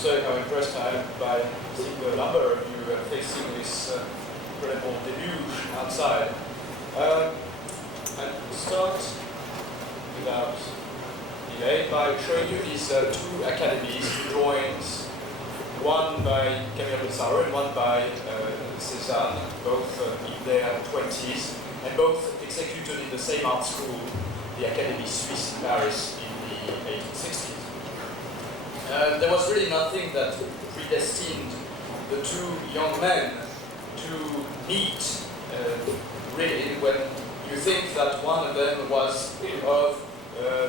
say how impressed I am by seeing the number of you facing this incredible deluge outside. I'll start without delay by showing you these two academies, two drawings, one by Camille Pissarro and one by Cézanne, both in their 20s, and both executed in the same art school, the Académie Suisse in Paris in the 1860s. There was really nothing that predestined the two young men to meet, really, when you think that one of them was of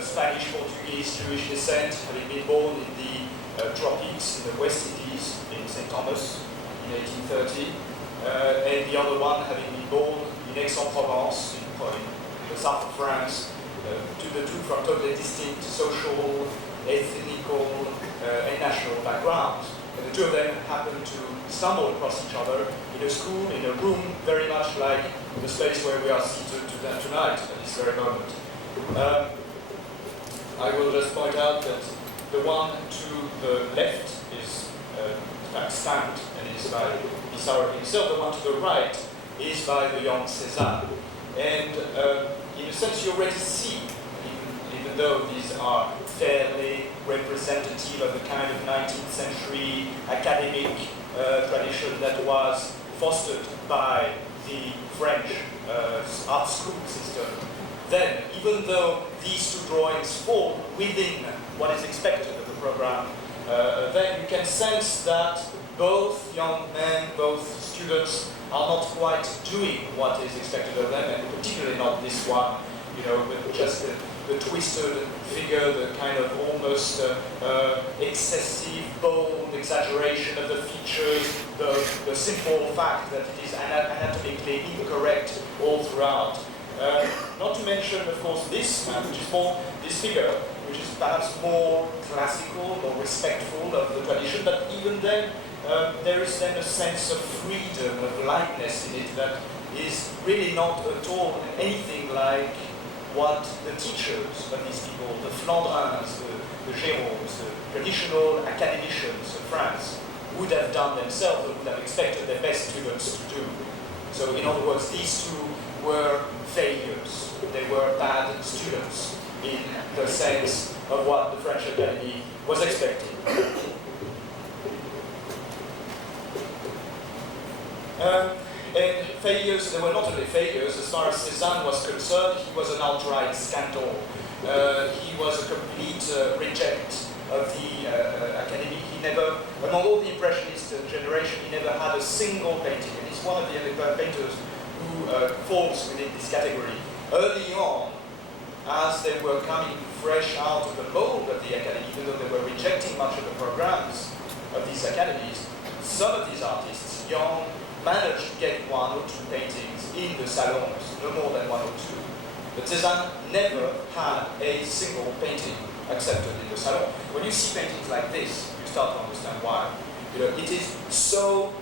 Spanish, Portuguese, Jewish descent, having been born in the tropics in the West Indies, in St. Thomas in 1830, and the other one having been born in Aix-en-Provence, in the south of France, to the two from totally distinct social, ethnical, and national backgrounds. And the two of them happened to stumble across each other in a school, in a room, very much like the space where we are seated tonight at this very moment. I will just point out that the one to the left is stamped and is by Pissaro himself. The one to the right is by the young Cézanne. And in a sense, you already see, even though these are fairly representative of the kind of 19th century academic tradition that was fostered by the French art school system, then, even though these two drawings fall within what is expected of the program, then you can sense that both young men, both students, are not quite doing what is expected of them, and particularly not this one, you know, with just the twisted figure, the kind of almost excessive, bold exaggeration of the features, the simple fact that it is anatomically incorrect all throughout. Not to mention, of course, this man, this figure, which is perhaps more classical, more respectful of the tradition, but even then, there is then a sense of freedom, of lightness in it that is really not at all anything like what the teachers of these people, the Flandrins, the Géronds, the traditional academicians of France, would have done themselves or would have expected their best students to do. So, in other words, these two were failures. They were bad students in the sense of what the French Academy was expecting. And failures, they were not only failures. As far as Cézanne was concerned, he was an outright scandal. He was a complete reject of the Academy. He never, among all the Impressionist generation, he never had a single painting. And he's one of the painters who falls within this category. Early on, as they were coming fresh out of the mold of the Academy, even though they were rejecting much of the programs of these academies, some of these artists, young, managed to get one or two paintings in the salons, no more than one or two. But Cézanne never had a single painting accepted in the salon. When you see paintings like this, you start to understand why. You know, it is so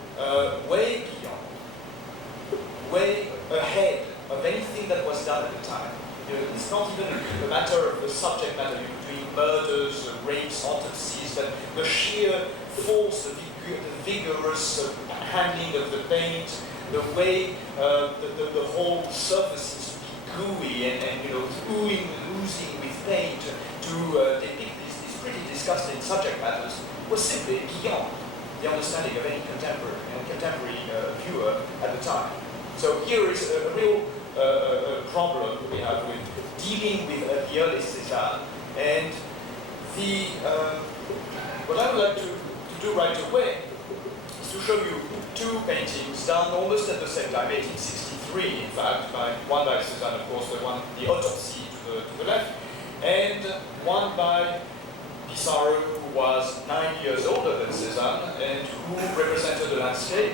way beyond, way ahead of anything that was done at the time. You know, it's not even a matter of the subject matter, between murders, rapes, autopsies, but the sheer force, the vigorous handling of the paint, the way the whole surface is gooey and you know, oozing with paint to depict these pretty disgusting subject matters was simply beyond the understanding of any contemporary viewer at the time. So here is a real problem we have with dealing with the early Cézanne, and what I would like to do right away is to show you two paintings done almost at the same time, 1863 in fact, one by Cézanne, of course, the autopsy to the left, and one by Pissaro, who was 9 years older than Cézanne and who represented the landscape.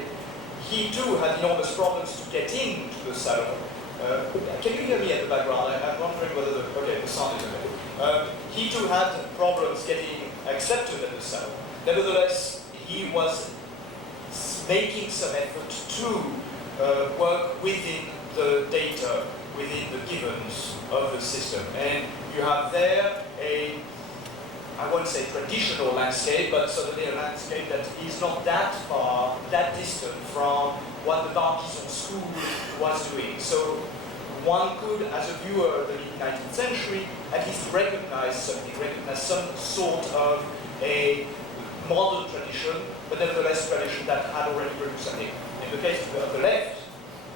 He too had enormous problems to get into the salon. Can you hear me at the background? I'm wondering whether the sound is okay. He too had problems getting accepted at the salon. Nevertheless, he was making some effort to work within the data, within the givens of the system. And you have there a I won't say traditional landscape, but certainly a landscape that is not that far, that distant from what the Barbizon school was doing. So one could, as a viewer of the mid-19th century, at least recognize something, recognize some sort of a modern tradition, but nevertheless tradition that had already produced something. In the case of the left,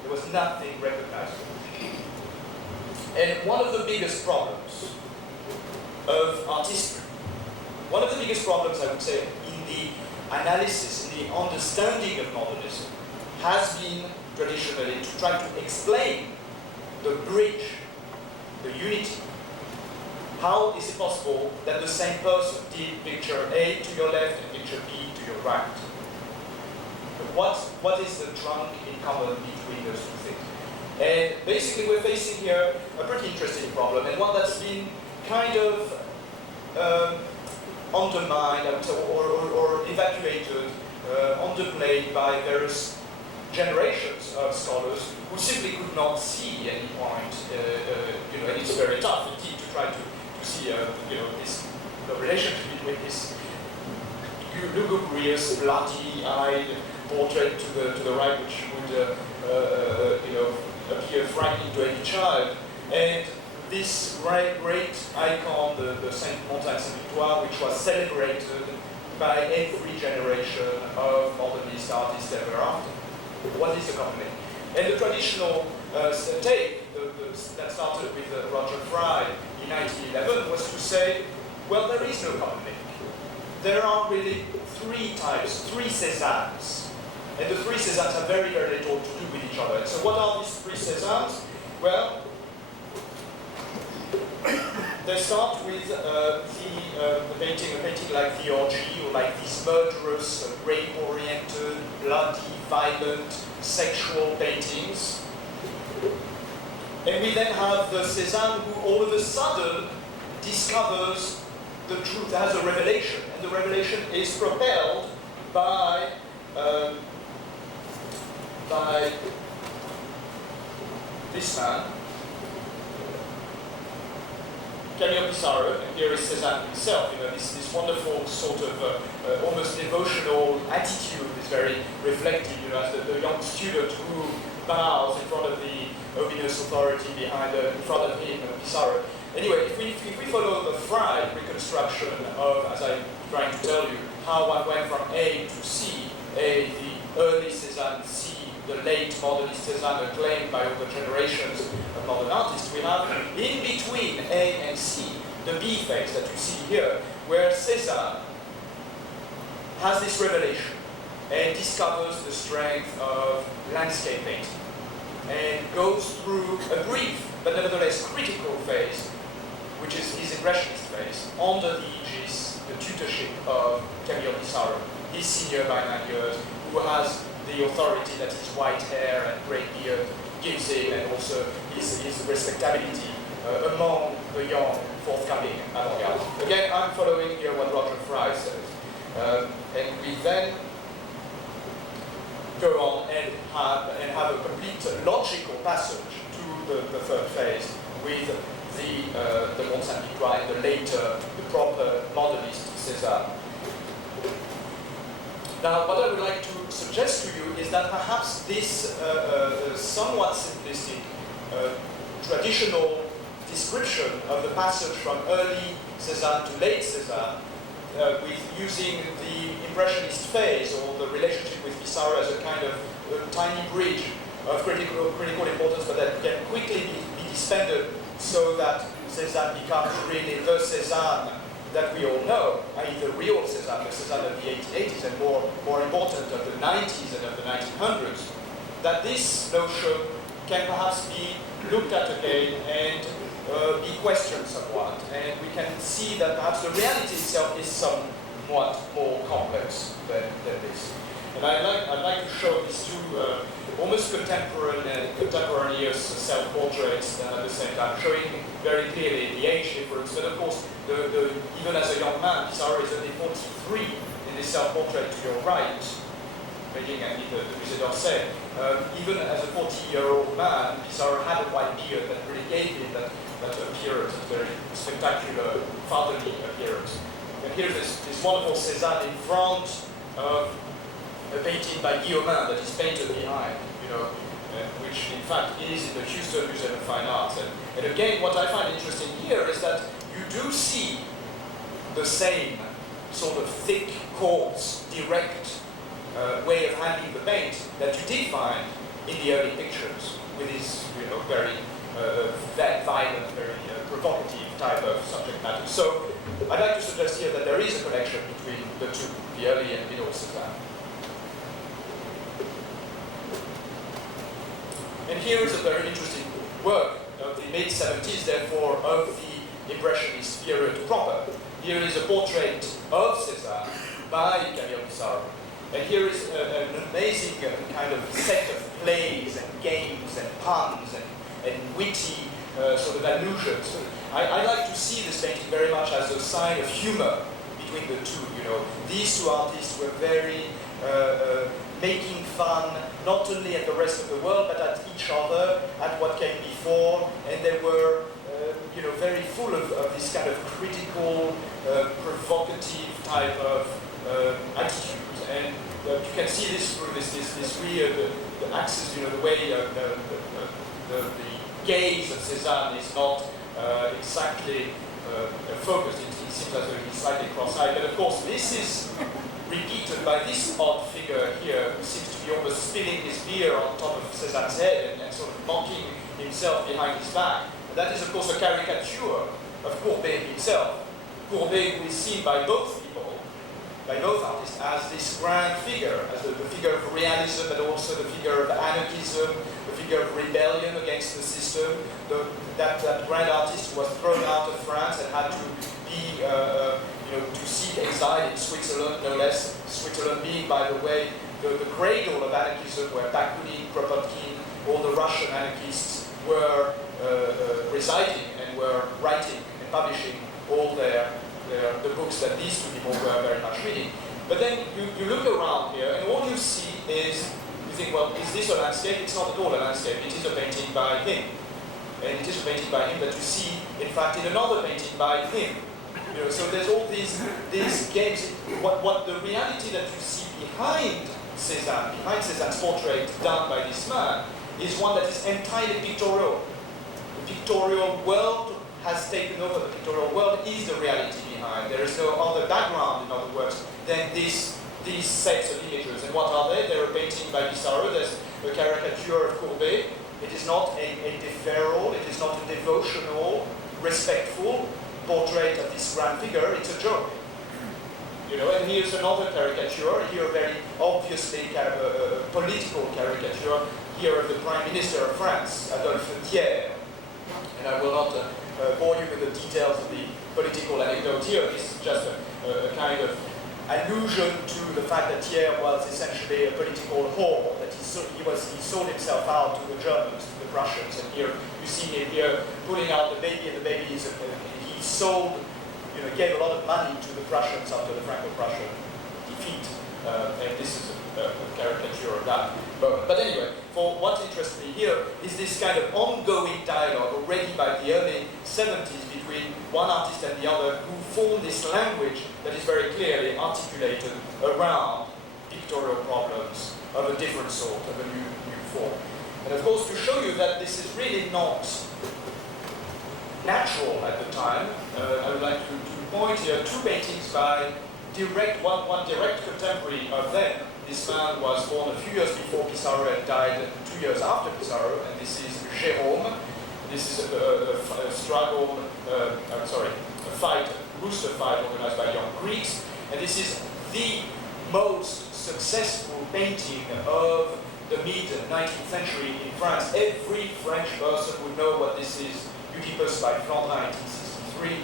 there was nothing recognizable. And one of the biggest problems of art history, one of the biggest problems, I would say, in the analysis, in the understanding of modernism, has been traditionally to try to explain the bridge, the unity. How is it possible that the same person did picture A to your left and picture B to your right? What is the trunk in common between those two things? And basically we're facing here a pretty interesting problem, and one that's been kind of undermined, I would say, or evacuated, underplayed by various generations of scholars who simply could not see any point, and it's very tough indeed to try to see, the relationship between this lugubrious, bloody-eyed portrait to the right, which would, appear frightening to any child, and this great icon, the Saint Victoire, which was celebrated by every generation of modernist artists ever after. What is the common link? And the traditional take that started with Roger Fry in 1911 was to say, well, there is no common link. There are really three types, three Cézannes. And the three Cézannes have very, very little to do with each other. And so what are these three Cézannes? Well, they start with a painting like The Orgy, or like these murderous, rape-oriented, bloody, violent, sexual paintings. And we then have the Cézanne who all of a sudden discovers the truth as a revelation. And the revelation is propelled by this man, Camille Pissarro, and here is Cézanne himself. This wonderful sort of almost devotional attitude is very reflective, as the young student who bows in front of the ominous authority in front of him, Pissarro. Anyway, if we follow the Fry reconstruction of, as I'm trying to tell you, how one went from A to C, A, the early Cézanne, C, the late modernist Cézanne, acclaimed by all the generations of modern artists, we have in between A and C, the B phase that you see here, where Cézanne has this revelation and discovers the strength of landscape painting and goes through a brief but nevertheless critical phase, which is his impressionist phase, under the aegis, the tutorship of Camille Pissarro, his senior by 9 years, who has the authority that his white hair and grey beard gives him, and also his respectability among the young forthcoming avant-garde. Again, I'm following here what Roger Fry says. And we then go on and have a complete logical passage to the third phase with the Mont Saint-Victoire and the later, the proper modernist Cézanne. Now, what I would like to suggest to you is that perhaps this somewhat simplistic traditional description of the passage from early Cézanne to late Cézanne, with using the impressionist phase or the relationship with Pissarro as a kind of tiny bridge of critical importance, but that can quickly be disbanded so that Cézanne becomes really the Cézanne that we all know, i.e. the real Cézanne, the Cézanne of the 1880s, and more important of the 90s and of the 1900s, that this notion can perhaps be looked at again and be questioned somewhat. And we can see that perhaps the reality itself is somewhat more complex than this. And I'd like to show these two almost contemporaneous self-portraits at the same time, showing very clearly the age difference. But of course, even as a young man, Pissarro is only 43 in this self-portrait to your right, making the Musée d'Orsay. Even as a 40-year-old man, Pissarro had a white beard that really gave him that appearance, a very spectacular fatherly appearance. And here's this wonderful Cézanne in front of a painting by Joan that is painted behind, which in fact is in the Houston Museum of Fine Arts. And again, what I find interesting here is that you do see the same sort of thick, coarse, direct way of handling the paint that you did find in the early pictures, with his, very violent, very provocative type of subject matter. So I'd like to suggest here that there is a connection between the two, the early and middle Cézanne. And here is a very interesting work of the mid-70s, therefore, of the Impressionist period proper. Here is a portrait of Cézanne by Camille Pissarro. And here is an amazing kind of set of plays and games and puns and witty sort of allusions. I like to see this painting very much as a sign of humor between the two. These two artists were very making fun, not only at the rest of the world, but at each other, at what came before, and they were, very full of this kind of critical, provocative type of attitude. And you can see this through this weird the axis, the way the gaze of Cézanne is not exactly focused. It seems as though he's slightly cross-eyed. But of course, this is repeated by this odd figure here, who seems to be almost spilling his beer on top of Cézanne's head and sort of mocking himself behind his back. And that is, of course, a caricature of Courbet himself. Courbet, who is seen by both people, by both artists, as this grand figure, as the figure of realism, but also the figure of anarchism, the figure of rebellion against the system. That grand artist who was thrown out of France and had to be, to seek exile in Switzerland, no less. Switzerland being, by the way, the cradle of anarchism, where Bakunin, Kropotkin, all the Russian anarchists were residing and were writing and publishing all the books that these two people were very much reading. But then you look around here, and all you see is, you think, well, is this a landscape? It's not at all a landscape. It is a painting by him. And it is a painting by him that you see, in fact, in another painting by him. So there's all these games. What the reality that you see behind Cézanne's portrait done by this man, is one that is entirely pictorial. The pictorial world has taken over. The pictorial world is the reality behind. There is no other background, in other words, than these sets of images. And what are they? They're a painting by Pissarro. There's a caricature of Courbet. It is not a deferral. It is not a devotional, respectful portrait of this grand figure. It's a joke. And here's another caricature. Here, a very obviously kind of a political caricature. Here of the Prime Minister of France, Adolphe Thiers. And I will not bore you with the details of the political anecdote here. This is just a kind of allusion to the fact that Thiers was essentially a political whore, that he sold himself out to the Germans, to the Prussians. And here you see him here pulling out the baby, and the baby is he sold, gave a lot of money to the Prussians after the Franco-Prussian defeat. And this is a caricature of that. But anyway, for what interests me here is this kind of ongoing dialogue already by the early 70s between one artist and the other, who form this language that is very clearly articulated around pictorial problems of a different sort, of a new form. And of course, to show you that this is really not natural at the time, I would like to point here two paintings by one direct contemporary of them. This man was born a few years before Pissarro and died 2 years after Pissarro, and this is Jérôme. This is a struggle, a fight, a rooster fight organized by young Greeks, and this is the most successful painting of the mid-19th century in France. Every French person would know what this is. Oedipus by Flandrin, 1863.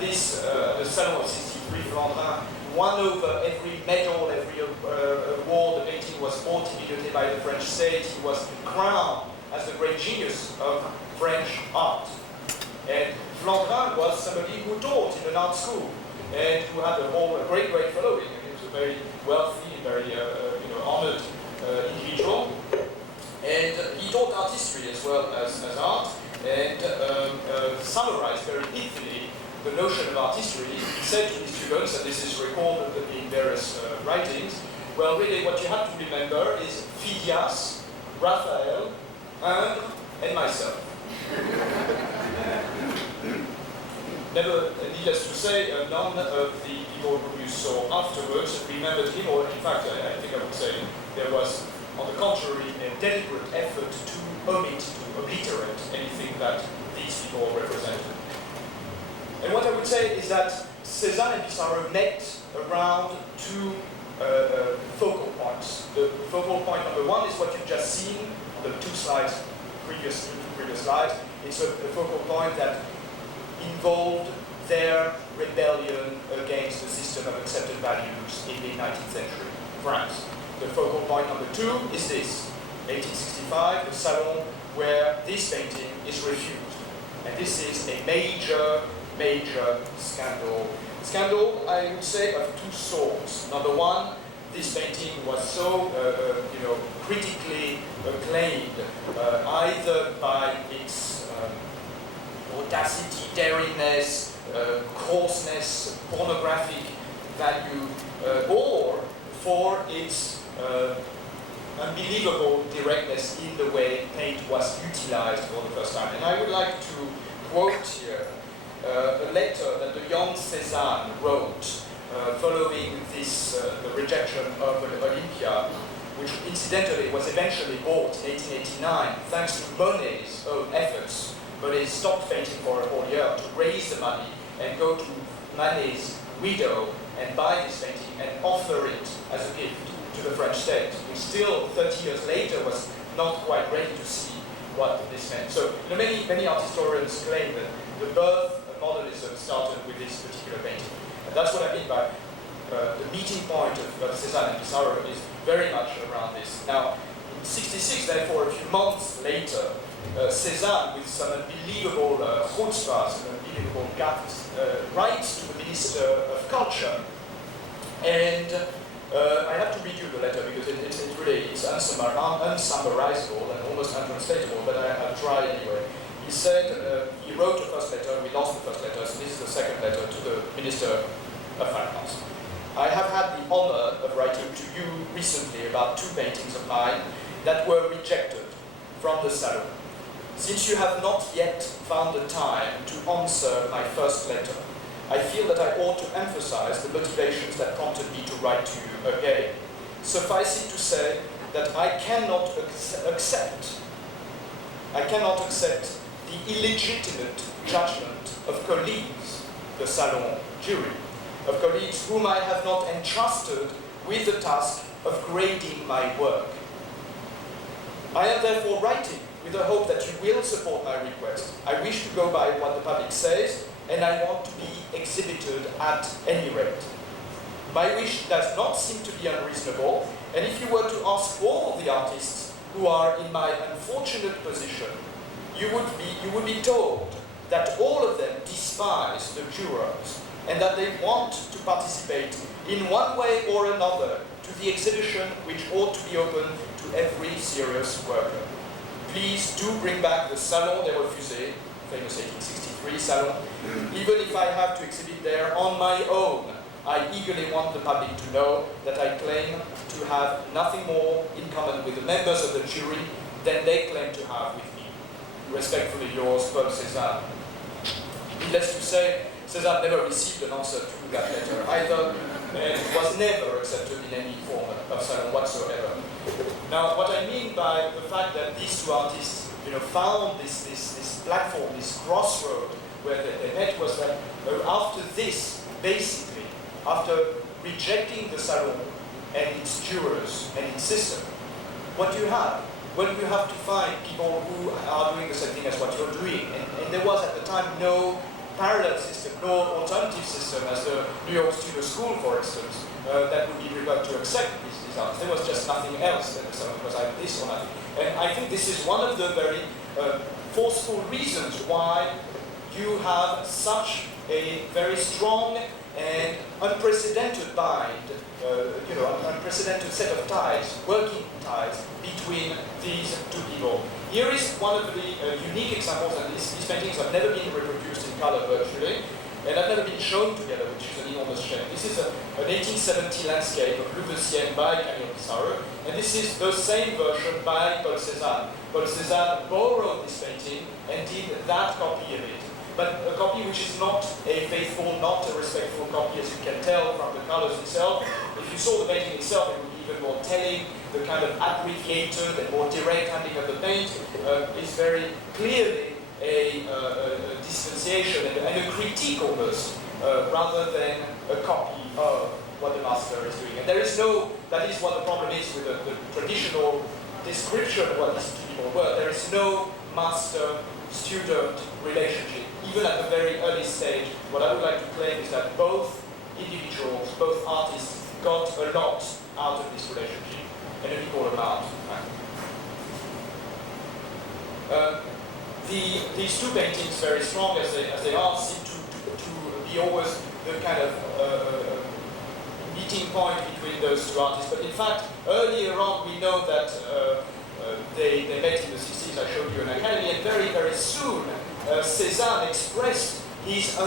The Salon of 63, Flandrin won over every medal, every award. The painting was bought immediately by the French state. He was crowned as the great genius of French art. And Flandrin was somebody who taught in an art school and who had a great following. And he was a very wealthy, very honored individual. And he taught art history as well as art, and summarized very neatly the notion of art history, he said to his students, and this is recorded in various writings, well, really what you have to remember is Phidias, Raphael, and myself. Never, needless to say, none of the people who you saw afterwards remembered him, or in fact, I think I would say there was, on the contrary, a deliberate effort to omit, to obliterate anything that these people represented. And what I would say is that Cézanne and Pissaro met around two focal points. The focal point number one is what you've just seen on the two slides, previous slides. It's a focal point that involved their rebellion against the system of accepted values in the 19th century France. The focal point number two is this, 1865, the Salon, where this painting is refused. And this is a major scandal. Scandal, I would say, of two sorts. Number one, this painting was so, critically acclaimed, either by its audacity, dariness, coarseness, pornographic value, or for its unbelievable directness in the way paint was utilized for the first time. And I would like to quote here a letter that the young Cézanne wrote following this, the rejection of Olympia, which incidentally was eventually bought in 1889 thanks to Monet's own efforts. Monet stopped painting for a whole year to raise the money and go to Manet's widow and buy this painting and offer it as a gift to the French state, which still 30 years later was not quite ready to see what this meant. So many art historians claim that the birth of modernism started with this particular painting. And that's what I mean by the meeting point of Cézanne and Pissaro is very much around this. Now, in 66, therefore, a few months later, Cézanne, with some unbelievable chutzpah, some unbelievable guts, writes to the Minister of Culture. And I have to read you the letter because it's unsummarizable and almost untranslatable, but I'll try anyway. He said, he wrote the first letter, we lost the first letter, so this is the second letter to the Minister of Finance. I have had the honor of writing to you recently about two paintings of mine that were rejected from the Salon. Since you have not yet found the time to answer my first letter, I feel that I ought to emphasize the motivations that prompted me to write to you again. Suffice it to say that I cannot accept the illegitimate judgment of colleagues, the Salon jury, of colleagues whom I have not entrusted with the task of grading my work. I am therefore writing with the hope that you will support my request. I wish to go by what the public says, and I want to be exhibited at any rate. My wish does not seem to be unreasonable, and if you were to ask all the artists who are in my unfortunate position, you would be told that all of them despise the jurors, and that they want to participate in one way or another to the exhibition which ought to be open to every serious worker. Please do bring back the Salon des Refusés, famous 1863 Salon, even if I have to exhibit there on my own. I eagerly want the public to know that I claim to have nothing more in common with the members of the jury than they claim to have with me. Respectfully yours, Paul Cézanne. Needless to say, Cézanne never received an answer to that letter either, and was never accepted in any form of Salon whatsoever. Now, what I mean by the fact that these two artists, found this platform, this crossroad where they met, was that after this, basically, after rejecting the Salon and its jurors and its system, what do you have? Well, you have to find people who are doing the same thing as what you're doing. And there was at the time no parallel system, no alternative system as the New York Studio School, for instance, that would be prepared to accept these artists. There was just nothing else that the Salon was either this or nothing. And I think this is one of the very forceful reasons why you have such a very strong and unprecedented unprecedented set of ties, working ties, between these two people. Here is one of the unique examples, and these paintings have never been reproduced in color virtually. and have never been shown together, which is an enormous shame. This is an 1870 landscape of Louveciennes by Camille Pissarro, and this is the same version by Paul Cézanne. Paul Cézanne borrowed this painting and did that copy of it, but a copy which is not a faithful, not a respectful copy, as you can tell from the colors itself. If you saw the painting itself, it would be even more telling. The kind of abbreviated and more direct handling of the paint is very clearly a distanciation and a critique almost, rather than a copy of what the master is doing. And there is no, that is what the problem is with the traditional description of what these two people were. There is no master-student relationship. Even at the very early stage, what I would like to claim is that both individuals, both artists, got a lot out of this relationship, and an equal amount. These two paintings, very strong as they are, seem to be always the kind of meeting point between those two artists. But in fact, earlier on, we know that they met in the 60s. I showed you an academy, and very, very soon, Cézanne expressed his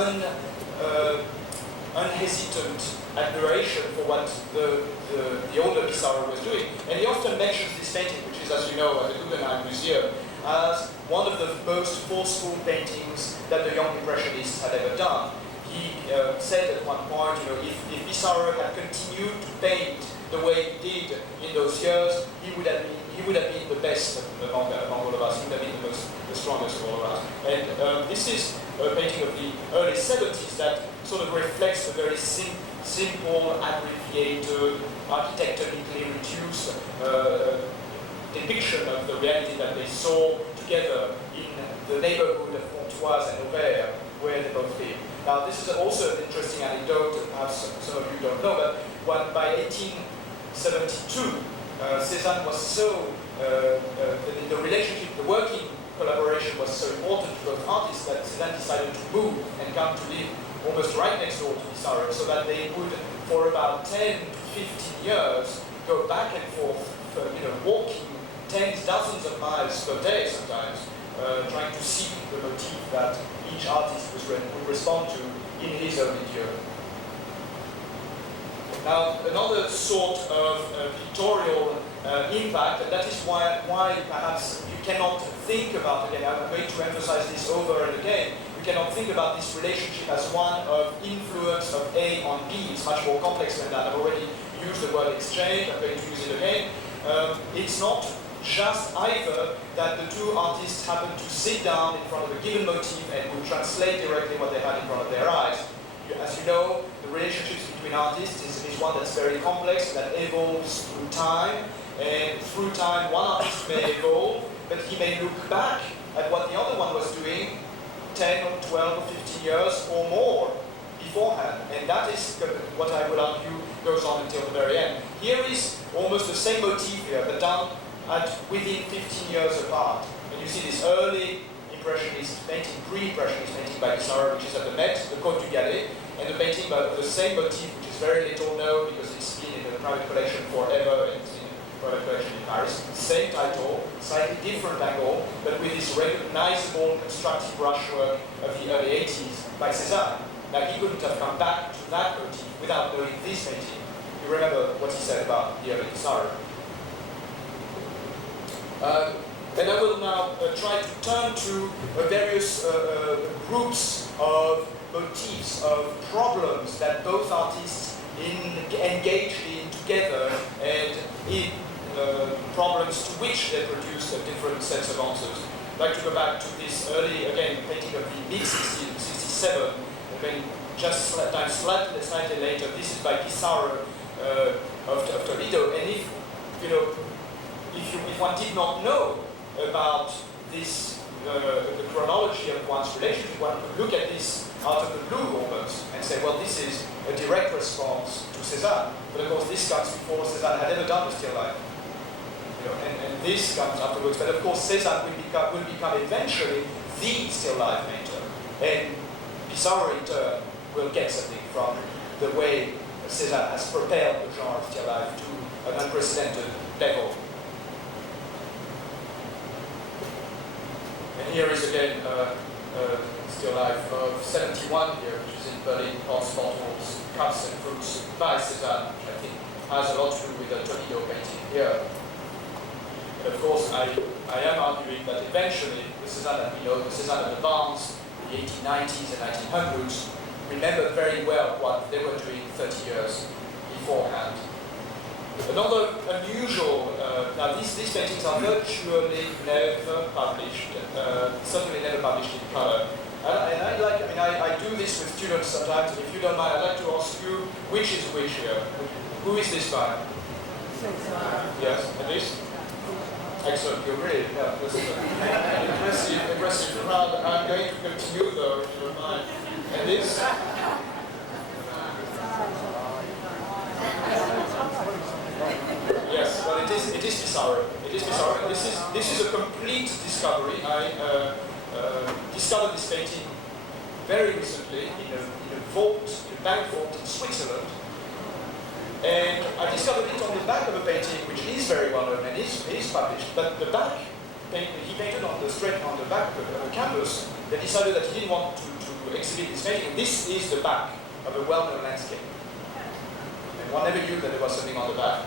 unhesitant admiration for what the older Pissarro was doing. And he often mentions this painting, which is, as you know, at the Guggenheim Museum, as one of the most forceful paintings that the young Impressionists had ever done. He said at one point, if Pissarro had continued to paint the way he did in those years, he would have been the best among all of us. He would have been the strongest of all of us. And this is a painting of the early 70s that sort of reflects a very simple, abbreviated, architecturally reduced depiction of the reality that they saw together in the neighborhood of Pontoise and Auvers, where they both live. Now, this is also an interesting anecdote, perhaps some of you don't know, but by 1872, Cézanne was so, the relationship, the working collaboration was so important to both artists that Cézanne decided to move and come to live almost right next door to Pissarro, so that they would, for about 10 to 15 years, go back and forth, walking dozens of miles per day sometimes, trying to seek the motif that each artist would respond to in his own milieu. Now, another sort of pictorial impact, and that is why perhaps you cannot think about, again, I'm going to emphasize this over and again, you cannot think about this relationship as one of influence of A on B. It's much more complex than that. I've already used the word exchange, I'm going to use it again. It's not just either that the two artists happen to sit down in front of a given motif and would translate directly what they had in front of their eyes. As you know, the relationships between artists is one that's very complex, that evolves through time, and through time one artist may evolve, but he may look back at what the other one was doing 10 or 12 or 15 years or more beforehand, and that is what I would argue goes on until the very end. Here is almost the same motif here, but done within 15 years apart. And you see this early Impressionist painting, pre-Impressionist painting by Pissarro, which is at the Met, the Côte du Galet, and the painting by the same motif, which is very little known because it's been in the private collection forever, and it's in the private collection in Paris. Same title, slightly different angle, but with this recognizable constructive brushwork of the early 80s by Cézanne. Now, he couldn't have come back to that motif without knowing this painting. You remember what he said about the early Pissarro. And I will now try to turn to various groups of motifs, of problems that both artists engaged in together, and in problems to which they produced a different sets of answers. I'd like to go back to this early, again, painting of the mid-60s, 67, and then just slightly later. This is by Pissaro of Toledo, and if one did not know about this, the chronology of one's relationship, one could look at this out of the blue almost and say, well, this is a direct response to Cézanne. But of course, this comes before Cézanne had ever done a still life. And this comes afterwards. But of course, Cézanne will become eventually the still life painter. And Pissaro, in turn, will get something from the way Cézanne has propelled the genre of still life to an unprecedented level. And here is again still life of 71 here, which is in Berlin, pots, bottles, cups and fruits by Cézanne, which I think has a lot to do with the Toledo painting here. And of course, I am arguing that eventually the Cézanne that we know, the Cézanne of the Barnes, the 1890s and 1900s, remembered very well what they were doing 30 years beforehand. Another unusual, now these paintings are virtually never published, certainly never published in color. And I do this with students sometimes, and if you don't mind, I'd like to ask you, which is which here? Who is this by? Yes, at least? Excellent, you agree? Yeah, this is an aggressive crowd. I'm going to continue though, if you don't mind. And this? Yes, well, it is Pissaro. It is Pissaro. And this is a complete discovery. I discovered this painting very recently in a vault, in a bank vault in Switzerland. And I discovered it on the back of a painting which is very well known and is published. But the back, he painted on the back of a canvas. They decided that he didn't want to exhibit this painting. This is the back of a well-known landscape. And one never knew that there was something on the back.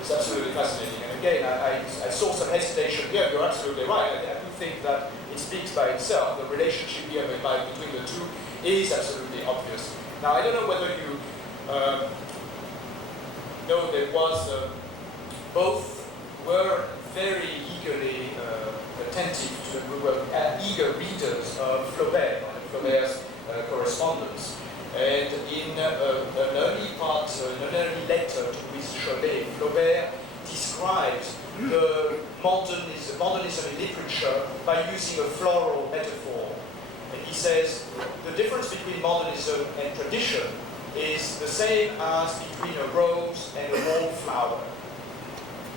It's absolutely fascinating. And again, I saw some hesitation here. You're absolutely right. I do think that it speaks by itself. The relationship here between the two is absolutely obvious. Now, I don't know whether you know there was, both were very eagerly attentive to, we were eager readers of Flaubert's correspondence. And in an early letter to Louis Cholet, Flaubert describes the modernism in literature by using a floral metaphor. And he says, the difference between modernism and tradition is the same as between a rose and a wallflower.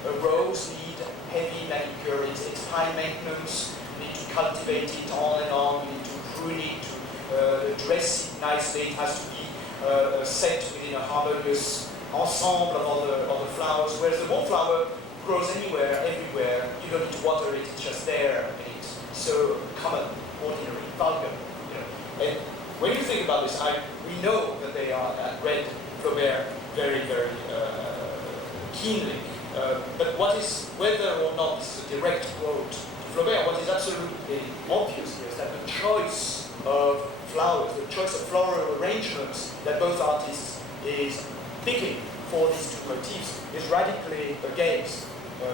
A rose needs heavy manicure, it's high maintenance, you need to cultivate it on and on, you need to prune it, to dress it nicely, it has to be set within a harmonious ensemble of all the flowers, whereas the wallflower grows anywhere, everywhere, you don't need to water it, it's just there, and it's so common, ordinary, vulgar, you know. And when you think about this, we know that they are read Flaubert very, very keenly. But whether or not this is a direct quote to Flaubert, what is absolutely obvious here is that the choice of flowers, the choice of floral arrangements that both artists is picking for these two motifs is radically against,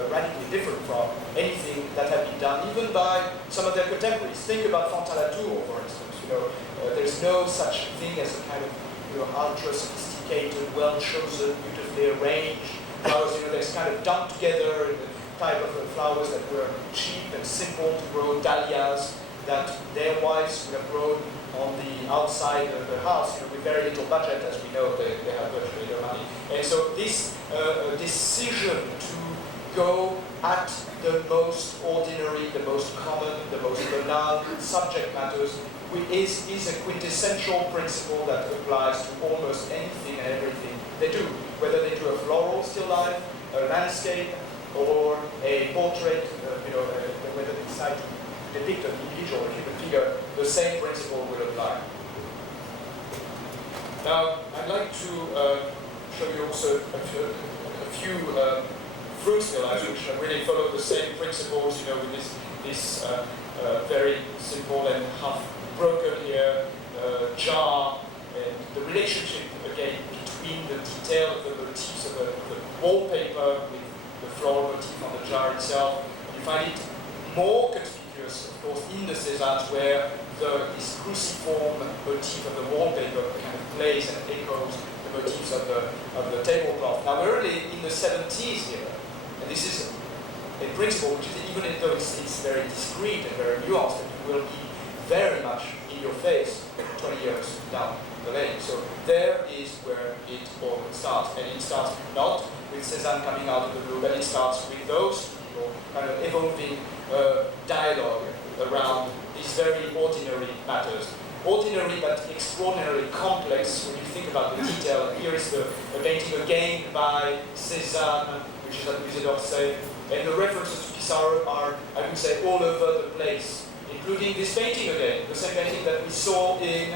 radically different from anything that had been done even by some of their contemporaries. Think about Fontainebleau, for instance. You know, there's no such thing as a kind of ultra-sophisticated, well-chosen, beautifully arranged flowers. You know, there's kind of dumped together the type of flowers that were cheap and simple to grow, dahlias that their wives would have grown on the outside of the house, you know, with very little budget, as we know, they have virtually no money. And so this decision to go at the most ordinary, the most common, the most banal subject matters is a quintessential principle that applies to almost anything and everything they do, whether they do a floral still life, a landscape, or a portrait, whether they decide to depict an individual or human figure, the same principle will apply. Now, I'd like to show you also a few fruit still lifes which really follow the same principles, you know, with this very simple and half broken here jar, and the relationship again between the detail of the motifs of the wallpaper with the floral motif on the jar itself. You find it more conspicuous, of course, in the Cézanne, where this cruciform motif of the wallpaper kind of plays and echoes the motifs of the tablecloth. Now we're only in the 70s here, and this is a principle which is, even though it's very discreet and very nuanced, it will be very much in your face 20 years down the lane. So there is where it all starts, and it starts not with Cézanne coming out of the blue, but it starts with those people kind of evolving dialogue around these very ordinary matters. Ordinary but extraordinarily complex when you think about the detail. Here is the painting again by Cézanne, which is at Musée d'Orsay, and the references to Pissaro are, I would say, all over the place in including this painting again, the same painting that we saw in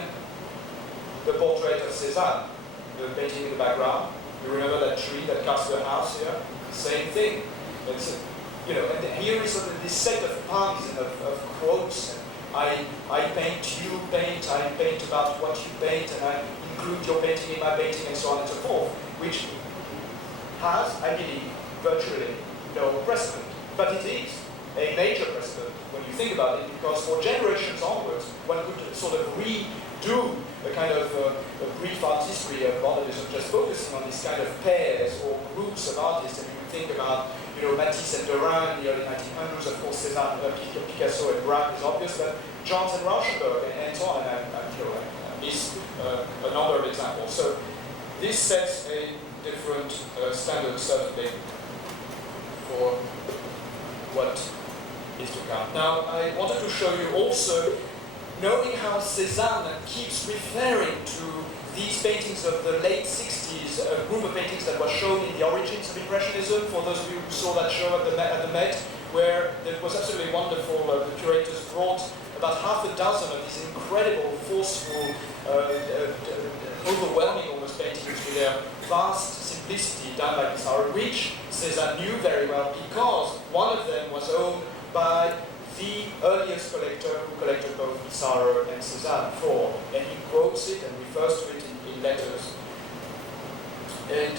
the portrait of Cézanne, the painting in the background. You remember that tree, that castle house here? Same thing. It's, you know, and here is this set of puns and of quotes. I paint, you paint, I paint about what you paint, and I include your painting in my painting, and so on and so forth, which has, I believe, virtually no precedent. But it is a major precedent when you think about it, because for generations onwards, one could sort of redo a kind of a brief art history of modernism, just focusing on these kind of pairs or groups of artists. And you think about, you know, Matisse and Derain in the early 1900s, of course, Cézanne, Picasso and Braque is obvious, but Joan and Rauschenberg and so on, and you know, is a number of examples. So this sets a different standard, certainly, for what is to come. Now, I wanted to show you also, knowing how Cézanne keeps referring to these paintings of the late 60s, a group of paintings that was shown in the origins of Impressionism, for those of you who saw that show at the Met, where it was absolutely wonderful. The curators brought about half a dozen of these incredible, forceful, overwhelming almost paintings with their vast simplicity done by Pissaro, which Cézanne knew very well, because one of them was owned by the earliest collector who collected both Pissaro and Cezanne for, and he quotes it and refers to it in letters. And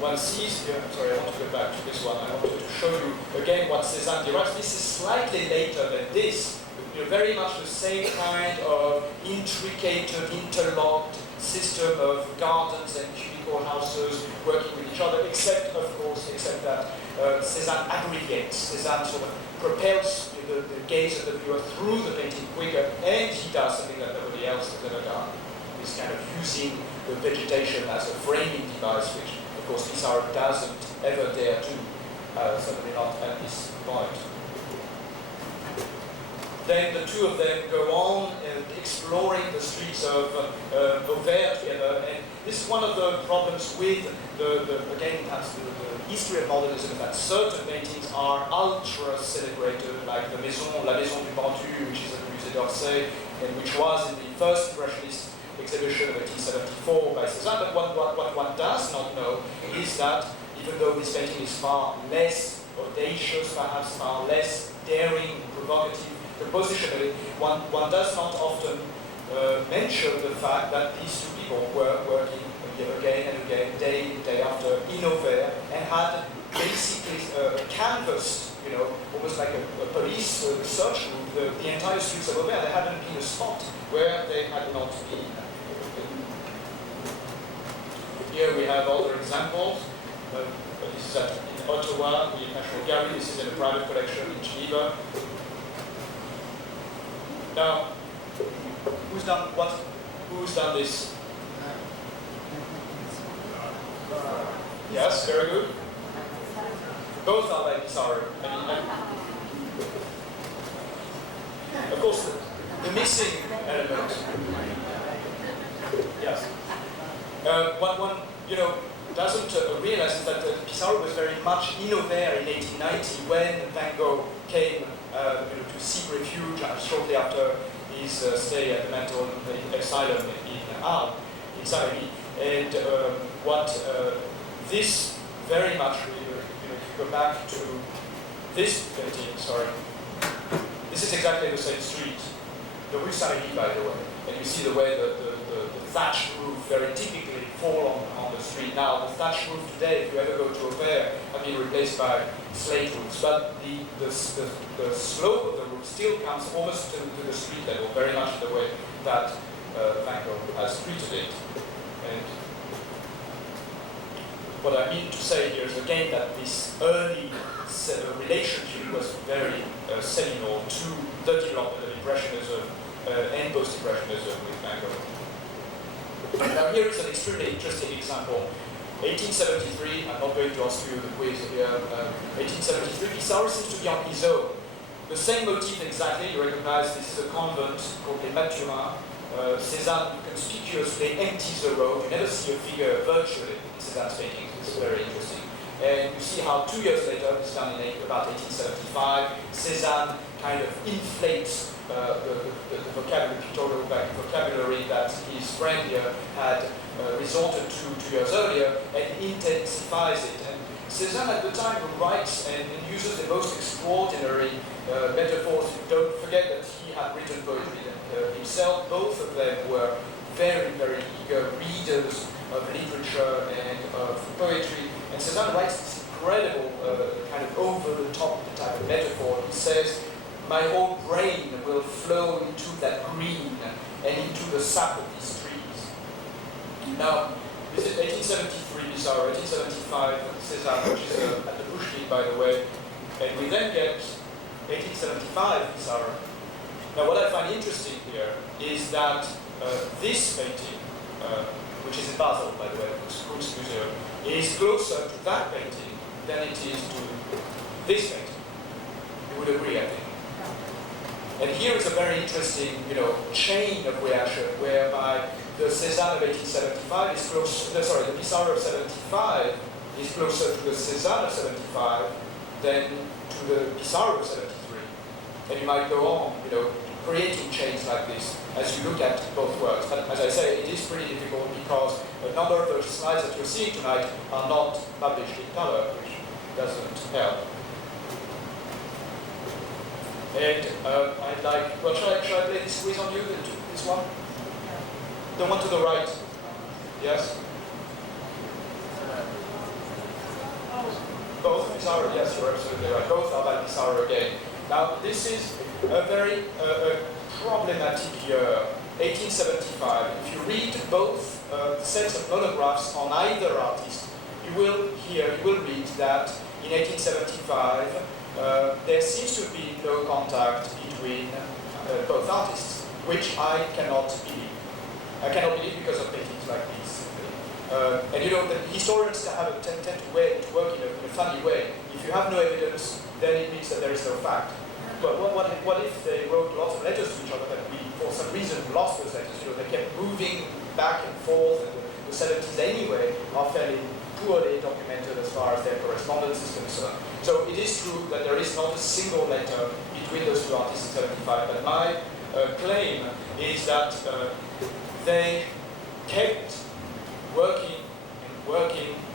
one sees here, I'm sorry, I want to go back to this one. I wanted to show you again what Cezanne derives. This is slightly later than this. You know, very much the same kind of intricate, interlocked system of gardens and cubicle houses working with each other, except, of course, that Cézanne aggregates. Cézanne sort of propels the gaze of the viewer through the painting quicker, and he does something that nobody else has ever done. This kind of using the vegetation as a framing device, which, of course, Pissaro doesn't ever dare do, certainly not at this point. Then the two of them go on exploring the streets of Auvers together, and this is one of the problems with again, perhaps the history of modernism, that certain paintings are ultra celebrated, like La Maison du Pentu, which is at the Musée d'Orsay, and which was in the first Impressionist exhibition of 1874 by Cézanne. But what one does not know is that even though this painting is far less audacious, perhaps far less daring, provocative compositionally, one does not often mention the fact that these two people were working again and again, day in, day after, in Auvers, and had basically canvassed, you know, almost like a police search group, the entire streets of Auvers. There hadn't been a spot where they had not been. Here we have other examples. This is in Ottawa, the National Gallery. This is in a private collection in Geneva. Now, who's done what? Who's done this? Yes, very good. Both are by Pissaro. Of course, the missing element. Yes. What one, you know, doesn't realize is that Pissaro was very much in Auvers in 1890 when Van Gogh came to seek refuge shortly after his stay at the mental asylum in Arles, in Saint-Rémy. And this very much, if you go back to this painting, sorry, this is exactly the same street, the Rue Saint-Rémy, by the way. And you see the way the thatched roof very typically fall on the street. Now, the thatched roof today, if you ever go to Auvers, have been replaced by slate roofs. But the slope of the roof still comes almost to the street level, very much the way that Van Gogh has treated it. And what I mean to say here is again that this early relationship was very seminal to the development of Impressionism and Post-Impressionism with Van Gogh. Now here is an extremely interesting example. 1873, I'm not going to ask you the quiz here. 1873, Pissaro seems to be on his own. The same motif exactly, you recognize this is a convent called Les Mathurins. Cézanne conspicuously empties the road. You never see a figure virtually in Cézanne's paintings. It's very interesting. And you see how 2 years later, it's done in about 1875, Cézanne kind of inflates the vocabulary, pictorial vocabulary that his friend here had resorted to 2 years earlier, and intensifies it. And Cézanne at the time writes and uses the most extraordinary metaphors. Don't forget that he had written poetry himself. Both of them were very, very eager readers of literature and of poetry. And Cézanne writes this incredible kind of over-the-top type of metaphor. He says, my whole brain will flow into that green and into the sap of these trees. Now, this is 1873 Pissaro, 1875 Cézanne, which is at the Bushmead, by the way, and we then get 1875 Pissaro. Now, what I find interesting here is that this painting, which is in Basel, by the way, the Kunstmuseum, is closer to that painting than it is to this painting. You would agree, I think. And here is a very interesting, chain of reaction, whereby the Cézanne of 1875 is close. The Pissaro of 75 is closer to the Cézanne of 75 than to the Pissaro of 73. And you might go on, creating chains like this as you look at both works. But as I say, it is pretty difficult because a number of those slides that you're seeing tonight are not published in color, which doesn't help. And I'd like, well, shall I play this quiz on you, this one? The one to the right. Yes? Both Pissaro, yes, you're absolutely right. Both are by Pissaro again. Now, this is a very problematic year, 1875. If you read both sets of monographs on either artist, you will read that in 1875, there seems to be no contact between both artists, which I cannot believe. I cannot believe because of paintings like these. And the historians tend to work in a funny way. If you have no evidence, then it means that there is no fact. But what if they wrote lots of letters to each other that we, for some reason, lost those letters? They kept moving back and forth, and the 70s anyway are fairly poorly documented as far as their correspondence is concerned. So it is true that there is not a single letter between those two artists in 75, but my claim is that they kept working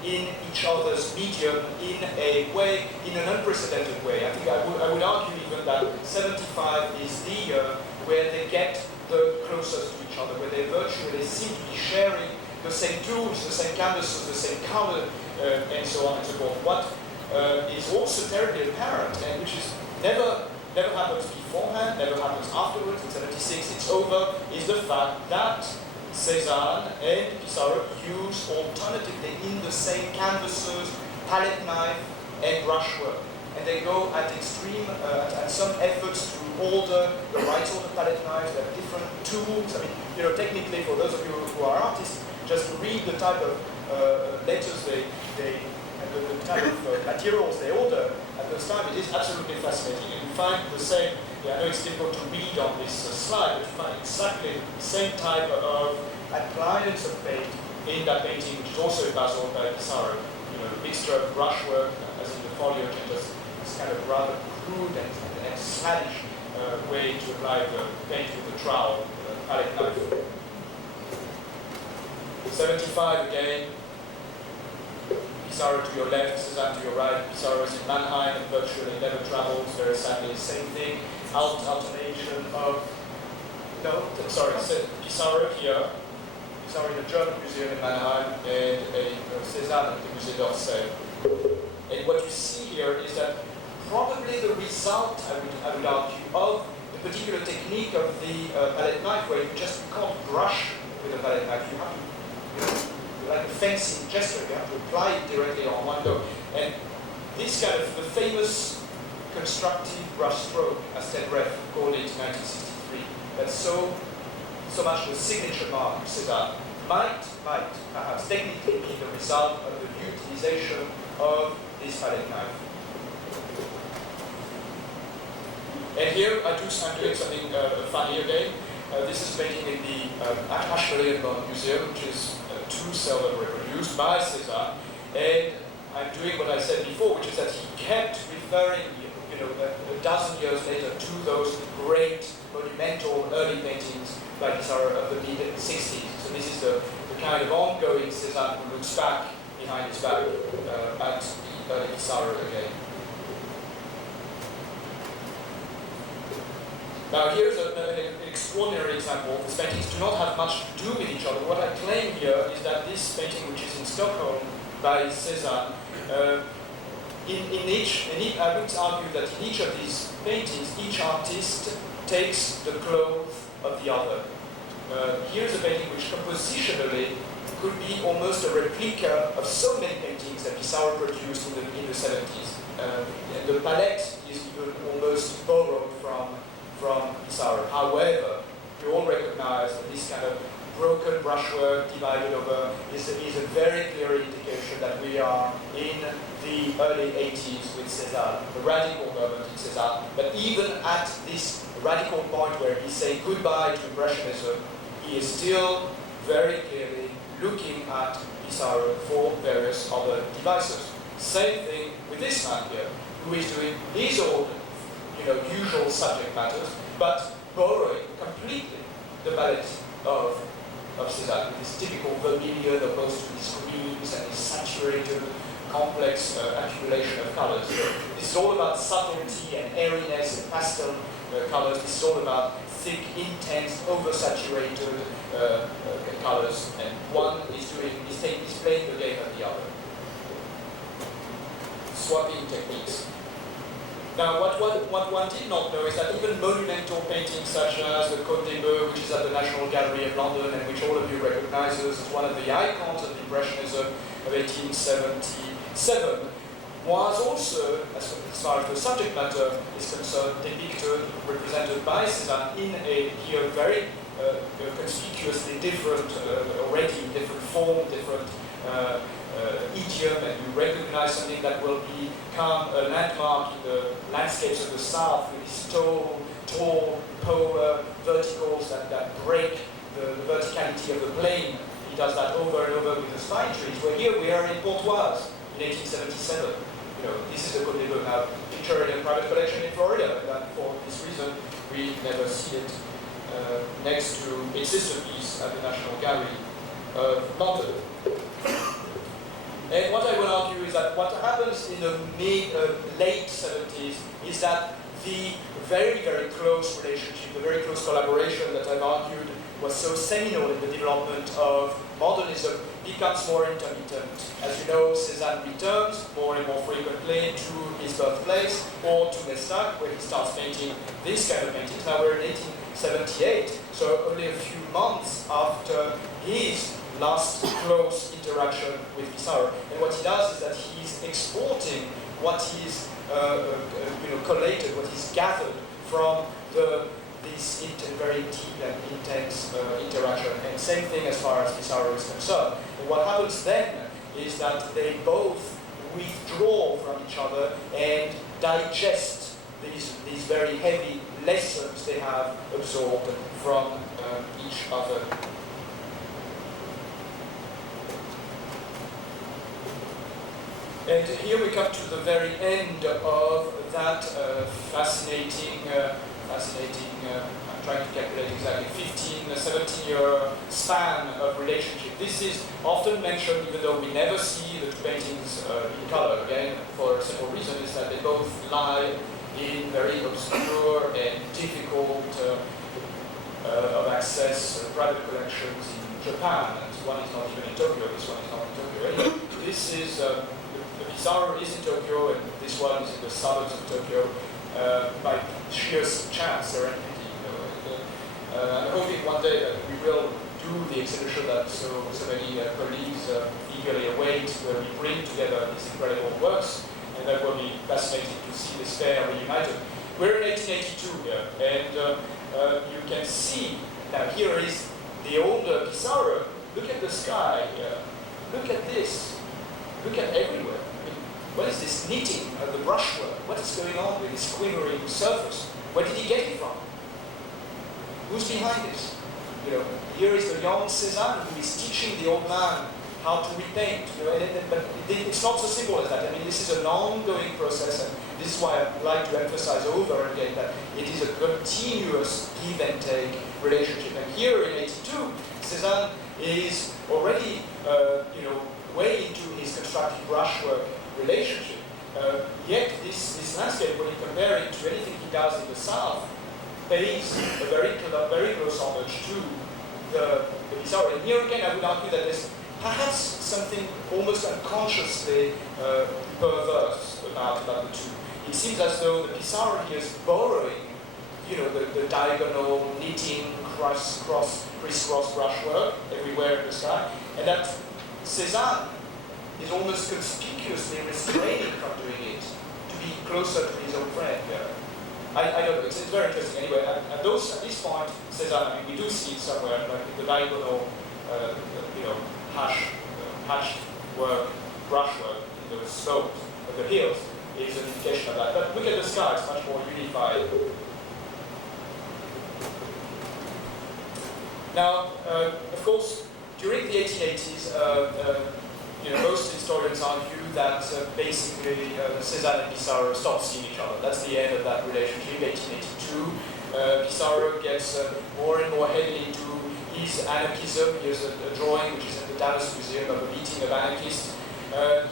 in each other's medium in a way, in an unprecedented way. I think I would argue even that 75 is the year where they get the closest to each other, where they virtually seem to be sharing the same tools, the same canvases, the same color, and so on and so forth. What is also terribly apparent, and which is never happens beforehand, never happens afterwards, in 76 it's over, is the fact that Cézanne and Pissaro use alternatively in the same canvases, palette knife and brushwork. And they go at extreme, at some efforts to order the right sort of palette knives, they have different tools. I mean, technically for those of you who are artists, just to read the type of letters and the type of materials they order at this time, it is absolutely fascinating. And you find the same, I know it's difficult to read on this slide, but you find exactly the same type of appliance of paint in that painting, which is also in Basel by Pissaro. A mixture of brushwork, as in the foliage, and just this kind of rather crude and slappish way to apply the paint with the trowel, palette knife. 75 again. Pissaro to your left, Cézanne to your right. Pissaro is in Mannheim and virtually never travels. Very sadly, same thing. Alternation of Pissaro here. Pissaro in the German Museum in Mannheim, and Cézanne at the Musée d'Orsay. And what you see here is that probably the result, I would argue, of the particular technique of the palette knife, where you just can't brush with a palette knife. You have to, like a fencing gesture, you have to apply it directly on one go. And this kind of the famous constructive brushstroke, as Ted Reff called it in 1963, that's so much the signature mark of Cézanne, might perhaps technically be the result of the utilization of this palette knife. And here I'm doing something funny again. This is painting in the Ashbury Museum, which is too seldom reproduced by Cézanne. And I'm doing what I said before, which is that he kept referring, a dozen years later to those great monumental early paintings by Pissaro of the mid-60s. So this is the kind of ongoing Cézanne who looks back behind his back at the early Pissaro again. Now here's an extraordinary example. These paintings do not have much to do with each other. What I claim here is that this painting, which is in Stockholm by Cézanne, I would argue that in each of these paintings, each artist takes the clothes of the other. Here's a painting which compositionally could be almost a replica of so many paintings that Pissaro produced in the 70s. And the palette is even almost borrowed from Pissaro. However, you all recognize that this kind of broken brushwork divided over is a very clear indication that we are in the early 80s with Cézanne, the radical moment in Cézanne. But even at this radical point where he's saying goodbye to Impressionism, he is still very clearly looking at Pissaro for various other devices. Same thing with this man here, who is doing his own usual subject matters, but borrowing completely the palette of Cézanne, with this typical vermilion opposed to these greens and this saturated, complex accumulation of colors. So this is all about subtlety and airiness and pastel colors. This is all about thick, intense, oversaturated colors, and one is playing the game of the other. Swapping techniques. Now, what one did not know is that even monumental paintings such as the Côte des Beuys, which is at the National Gallery of London and which all of you recognize as one of the icons of Impressionism of 1877, was also, as far as the subject matter is concerned, depicted, represented by Cézanne in a here very conspicuously different, already different form, different idiom, and you recognize something that will become a landmark in the landscapes of the South with these tall polar verticals that break the verticality of the plain. He does that over and over with the spine trees. Where here we are in Pontoise in 1877. This is the Côte des Beuys. Now, picture in a private collection in Florida, and for this reason we never see it next to its sister piece at the National Gallery of London. And what I will argue is that what happens in the late 70s is that the very, very close relationship, the very close collaboration that I've argued was so seminal in the development of modernism becomes more intermittent. As you know, Cézanne returns more and more frequently to his birthplace or to Mestac, where he starts painting this kind of paintings. Now we're in 1878, so only a few months after his last close interaction with Pissaro. And what he does is that he's exporting what he's collated, what he's gathered from this very deep and intense interaction. And same thing as far as Pissaro is concerned. And what happens then is that they both withdraw from each other and digest these very heavy lessons they have absorbed from each other. And here we come to the very end of that fascinating, I'm trying to calculate exactly, 17-year span of relationship. This is often mentioned, even though we never see the two paintings in color, again, for a simple reason, is that they both lie in very obscure and difficult of access private collections in Japan. And one is not even in Tokyo, this one is not in Tokyo anyway. This is Pissaro is in Tokyo, and this one is in the suburbs of Tokyo by sheer chance, serendipity. I'm hoping one day that we will do the exhibition that so many colleagues eagerly await, where we bring together these incredible works, and that will be fascinating to see this pair reunited. We're in 1882 here, and you can see, now here is the older Pissaro. Look at the sky here. Look at this. Look at everywhere. What is this knitting of the brushwork? What is going on with this quivering surface? Where did he get it from? Who's behind this? Here is the young Cézanne who is teaching the old man how to repaint. But it's not so simple as that. I mean, this is an ongoing process, and this is why I like to emphasize over again that it is a continuous give and take relationship. And here in 82, Cézanne is already, way into his constructive brushwork relationship. Yet this landscape, when you compare it to anything he does in the south, pays a very close homage to the Pissaro. And here again, I would argue that there's perhaps something almost unconsciously perverse about the two. It seems as though the Pissaro here is borrowing, the diagonal knitting, crisscross brushwork everywhere in the sky, and that Cézanne is almost conspicuously restraining from doing it to be closer to his own friend. I don't know, it's very interesting. Anyway, at this point, Cézanne, I mean, we do see it somewhere, like in the diagonal, hash work, brushwork in the slopes of the hills is an indication of that. But look at the sky, it's much more unified. Now, of course, during the 1880s, most historians argue that basically Cézanne and Pissaro stopped seeing each other. That's the end of that relationship. 1882, Pissaro gets more and more heavily into his anarchism. Here's a drawing which is in the Dallas Museum of a meeting of anarchists.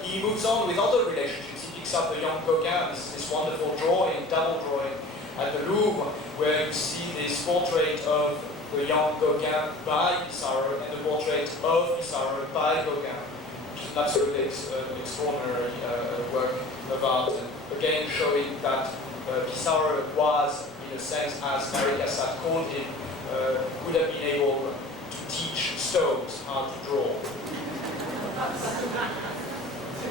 He moves on with other relationships. He picks up the young Gauguin, this wonderful drawing, double drawing at the Louvre, where you see this portrait of the young Gauguin by Pissaro and the portrait of Pissaro by Gauguin. Absolutely extraordinary work of art, and again showing that Pissaro was, in a sense, as Marie Cassatt called him, would have been able to teach stoves how to draw.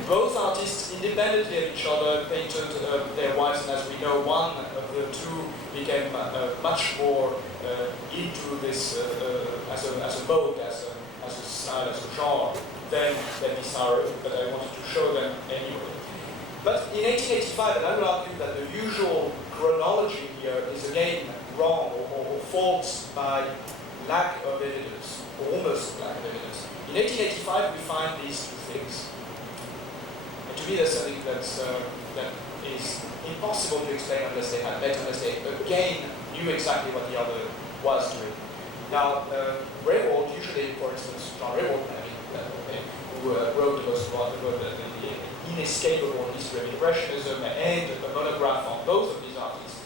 Both artists, independently of each other, painted their wives, and as we know, one of the two became much more into this as a mode, as a style, as a genre, than Pissaro, but I wanted to show them anyway. But in 1885, and I will argue that the usual chronology here is again wrong or false by lack of evidence, or almost lack of evidence. In 1885, we find these two things. And to me, that's something that is impossible to explain unless they had met, unless they again knew exactly what the other was doing. Now, Rauschenberg, usually, for instance, Jean Rauschenberg, who wrote the inescapable history of Impressionism and a monograph on both of these artists,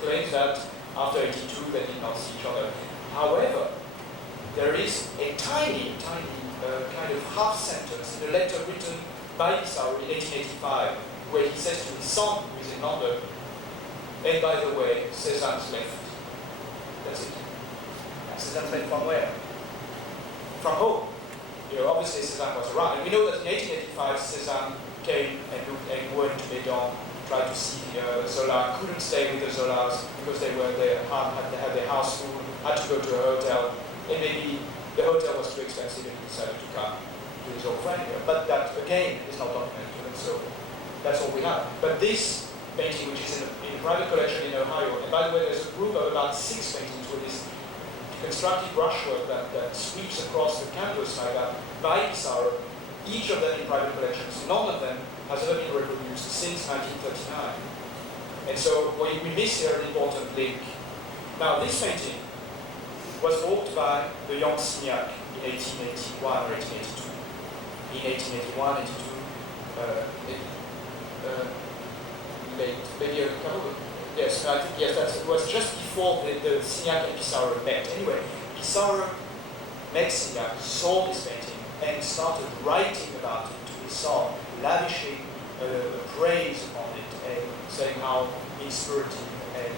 claims that after 82 they did not see each other. However, there is a tiny kind of half sentence in a letter written by Pissaro in 1885, where he says to his son, who is in London, and by the way, Cézanne's left. That's it. And Cézanne's left from where? From home. Obviously Cézanne was around. And we know that in 1885, Cézanne came and looked and went to Medan, tried to see Zola, couldn't stay with the Zolas because they had their house full, had to go to a hotel, and maybe the hotel was too expensive and he decided to come to his old friend here. But that, again, is not documented, and so that's all we have. But this painting, which is in a private collection in Ohio, and by the way, there's a group of about 6 paintings with this constructive brushwork that sweeps across the canvas like that by Pissaro, each of them in private collections. None of them has ever been reproduced since 1939. And so we miss here an important link. Now, this painting was bought by the young Signac in 1881 or 1882. In 1881, 82, maybe a couple of, yes, I think, yes, it was just before the Signac and Pissaro met. Anyway, Pissaro met Signac, saw this painting, and started writing about it to his son, lavishing praise upon it, and saying how inspiriting and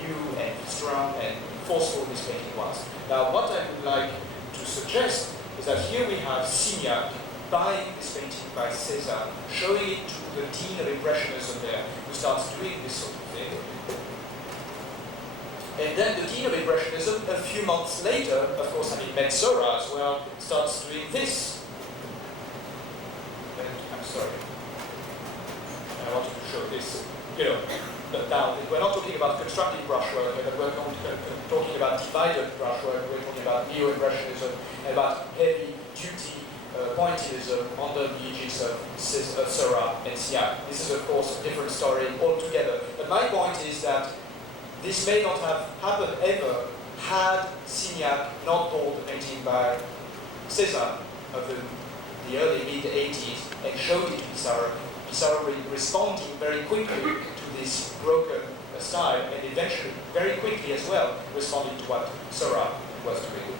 new and strong and forceful this painting was. Now, what I would like to suggest is that here we have Signac buying this painting by Cézanne, showing it to the Dean of Impressionism there, who starts doing this sort of thing. And then the Dean of Impressionism, a few months later, of course, having met Zola as well, starts doing this. And I'm sorry. And I wanted to show this. But now, we're not talking about constructive brushwork, but we're talking about divided brushwork, we're talking about neo-impressionism, about heavy-duty pointillism under the aegis of Pissarro and Cezanne. This is, of course, a different story altogether. But my point is that this may not have happened ever had Signac not bought the painting by Cézanne of the early mid-80s and showed it to Pissarro. Pissarro responding very quickly to this broken style, and eventually, very quickly as well, responding to what Pissarro was doing.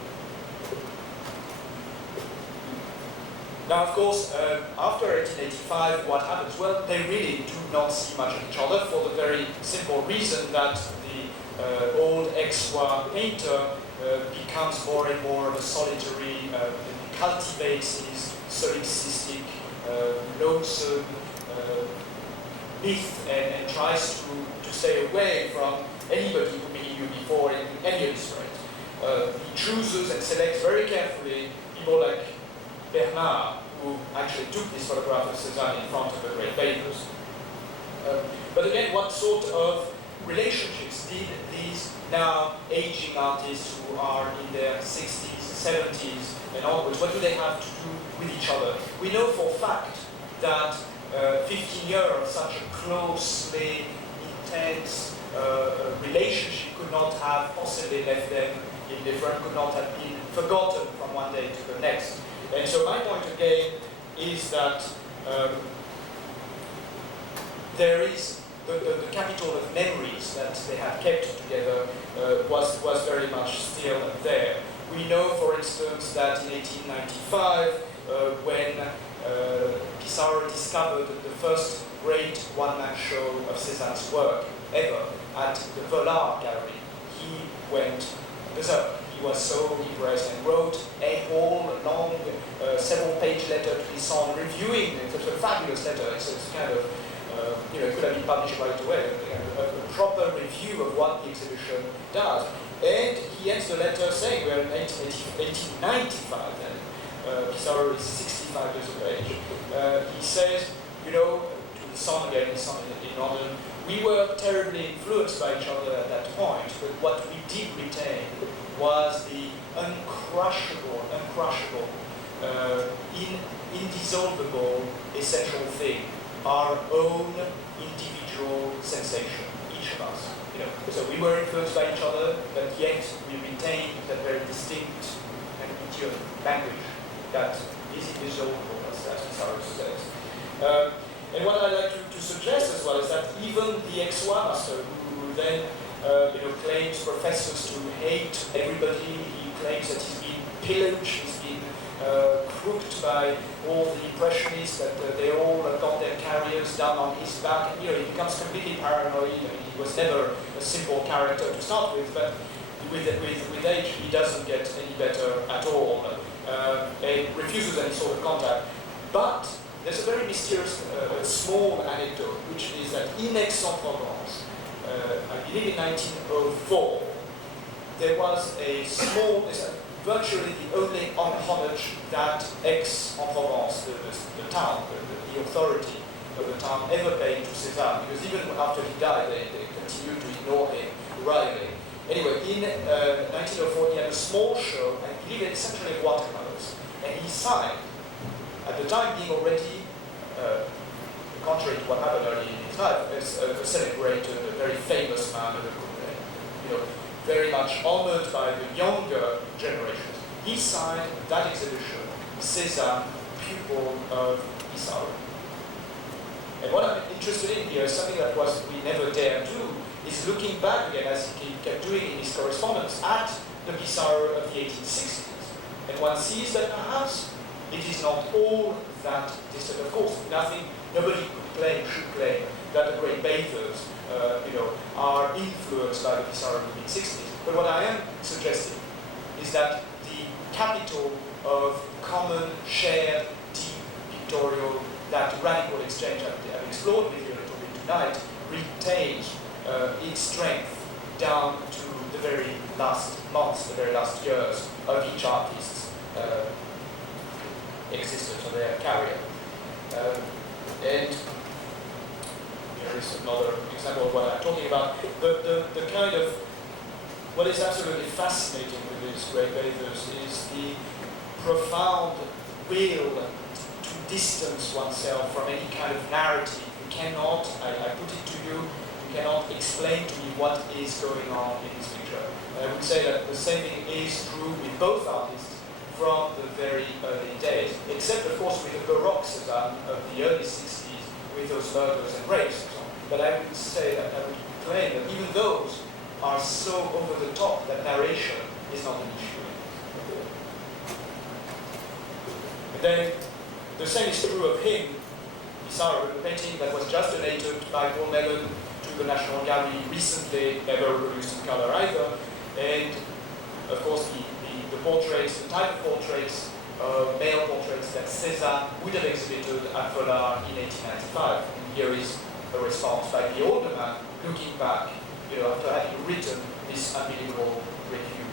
Now, of course, after 1885, what happens? Well, they really do not see much of each other for the very simple reason that the old ex-war painter becomes more and more of a solitary, cultivates his solipsistic, lonesome myth and tries to stay away from anybody whom he knew before in any illustrate. He chooses and selects very carefully people like Bernard, who actually took this photograph of Cézanne in front of the great Beuys. But again, what sort of relationships did these now aging artists who are in their 60s, 70s and onwards, what do they have to do with each other? We know for a fact that 15 years of such a closely, intense relationship could not have possibly left them indifferent, could not have been forgotten from one day to the next. And so my point again is that there is the capital of memories that they have kept together was very much still there. We know, for instance, that in 1895, when Pissarro discovered the first great one-man show of Cézanne's work ever at the Bershad gallery, he went berserk. He was so impressed and wrote a whole long, several-page letter to his son reviewing it. It's a fabulous letter. It's kind of, it could have been published right away. A proper review of what the exhibition does. And he ends the letter saying, we're in 1895 then, Pissarro is 65 years of age. He says, to the son again, his son in London, we were terribly influenced by each other at that point, but what we did retain was the uncrushable, indissolvable essential thing, our own individual sensation, each of us. So we were influenced by each other, but yet we retained that very distinct and idiom language that is indissoluble, as Pissarro says. And what I'd like to suggest as well is that even the ex-war master, who then claims, professes to hate everybody, he claims that he's been pillaged, he's been crooked by all the impressionists, that they all got their careers down on his back, and he becomes completely paranoid. He was never a simple character to start with, but with age he doesn't get any better at all, and refuses any sort of contact. But there's a very mysterious small anecdote, which is that in Aix-en-Provence, I believe in 1904, there was a small, virtually the only homage that Aix-en-Provence, the town, the authority of the town, ever paid to Cézanne, because even after he died, they continued to ignore him royally. Anyway, in 1904, he had a small show, I believe essentially watercolors, and he signed, at the time being already, contrary to what happened early in his life, as a celebrated, a very famous man, very much honored by the younger generations. He signed that exhibition, Cézanne, pupil of Pissaro. And what I'm interested in here is something that we never dare do, is looking back again, as he kept doing in his correspondence, at the Pissaro of the 1860s. And one sees that perhaps it is not all that distant. Of course, nobody should claim that the great Beuys, are influenced by the Pissaro of the mid-60s. But what I am suggesting is that the capital of common, shared, deep, pictorial, that radical exchange I've explored with you a little bit tonight, retains its strength down to the very last months, the very last years of each artist's existence or their career. And here is another example of what I'm talking about. The kind of, what is absolutely fascinating with these great Beuys is the profound will to distance oneself from any kind of narrative. You cannot, I put it to you, you cannot explain to me what is going on in this picture. And I would say that the same thing is true with both artists from the very early days, except of course with the Baroque Cézanne of the early 60s, with those murders and rapes and so on. But I would say that, I would claim that even those are so over the top that narration is not an issue. And then the same is true of him, Pissaro, the painting that was just donated by Paul Mellon to the National Gallery recently, never reproduced in color either. And of course the portraits, the type of portraits, male portraits that Cézanne would have exhibited at Vollard in 1895. And here is a response by the older man looking back, after having written this unbelievable review.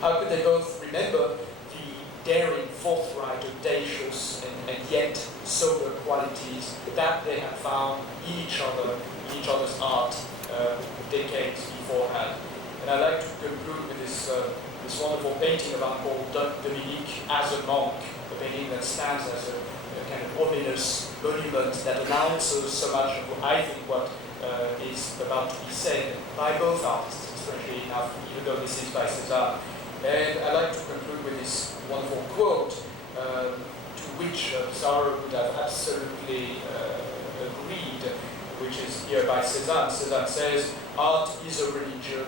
How could they both remember the daring, forthright, audacious, and yet sober qualities that they had found in each other's art decades beforehand? And I'd like to conclude with this wonderful painting of Uncle Dominique as a monk, a painting that stands as a kind of ominous monument that announces so much of, I think, what is about to be said by both artists, strangely enough, even though this is by Cézanne. And I'd like to conclude with this wonderful quote to which Pissaro would have absolutely agreed, which is here by Cézanne. Cézanne says, "Art is a religion.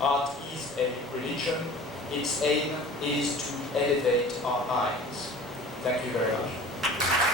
Art is a religion. Its aim is to elevate our minds." Thank you very much.